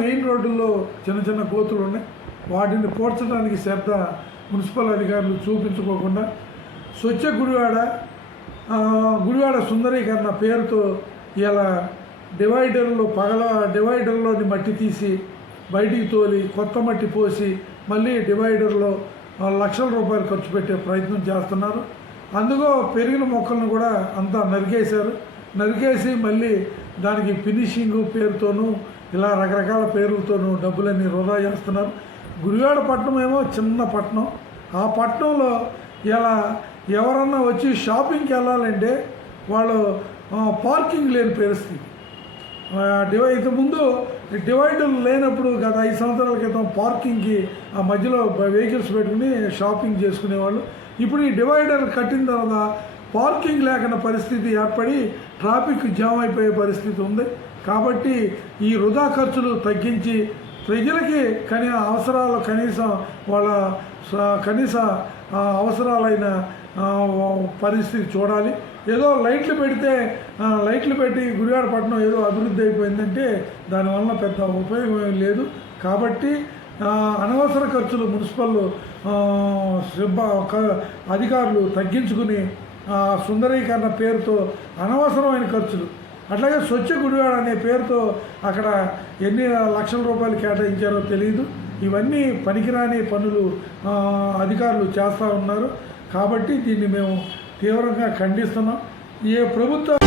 Main రోడ్డుల్లో చిన్న చిన్న కోతులు ఉన్నాయి. వాటిని పోడ్చడానికి శ్రద్ధ మున్సిపల్ అధికారులు చూపించుకోకుండా స్వచ్ఛ గుడివాడ సుందరీకరణ పేరుతో ఇలా డివైడర్లోని మట్టి తీసి బయటికి తోలి కొత్త మట్టి పోసి మళ్ళీ డివైడర్లో లక్షల రూపాయలు ఖర్చు పెట్టే ప్రయత్నం చేస్తున్నారు. అందులో పెరిగిన మొక్కలను కూడా అంతా నరికేసి మళ్ళీ దానికి ఫినిషింగ్ పేరుతోనూ ఇలా రకరకాల పేర్లతోనూ డబ్బులన్నీ వృధా చేస్తున్నారు. గుడివాడ పట్టణం ఏమో చిన్న పట్టణం. ఆ పట్టణంలో ఇలా ఎవరన్నా వచ్చి షాపింగ్కి వెళ్ళాలంటే వాళ్ళు పార్కింగ్ లేని పరిస్థితి. ఇంతకుముందు డివైడర్లు లేనప్పుడు గత 5 సంవత్సరాల క్రితం పార్కింగ్కి ఆ మధ్యలో వెహికల్స్ పెట్టుకుని షాపింగ్ చేసుకునేవాళ్ళు. ఇప్పుడు ఈ డివైడర్ కట్టిన తర్వాత పార్కింగ్ లేకుండా పరిస్థితి ఏర్పడి ట్రాఫిక్ జామ్ అయిపోయే పరిస్థితి ఉంది. కాబట్టి ఈ వృధా ఖర్చులు తగ్గించి ప్రజలకి కనీసం వాళ్ళ కనీస అవసరాలైన పరిస్థితి చూడాలి. ఏదో లైట్లు పెట్టి గుడివాడ పట్టణం ఏదో అభివృద్ధి అయిపోయిందంటే దానివల్ల పెద్ద ఉపయోగం ఏం లేదు. కాబట్టి అనవసర ఖర్చులు మున్సిపల్ అధికారులు తగ్గించుకుని సుందరీకరణ పేరుతో అనవసరమైన ఖర్చులు, అట్లాగే స్వచ్ఛ గుడివాడ అనే పేరుతో అక్కడ ఎన్ని లక్షల రూపాయలు కేటాయించారో తెలియదు. ఇవన్నీ పనికిరాని పనులు అధికారులు చేస్తూ ఉన్నారు. కాబట్టి దీన్ని మేము తీవ్రంగా ఖండిస్తున్నాం. ఏ ప్రభుత్వం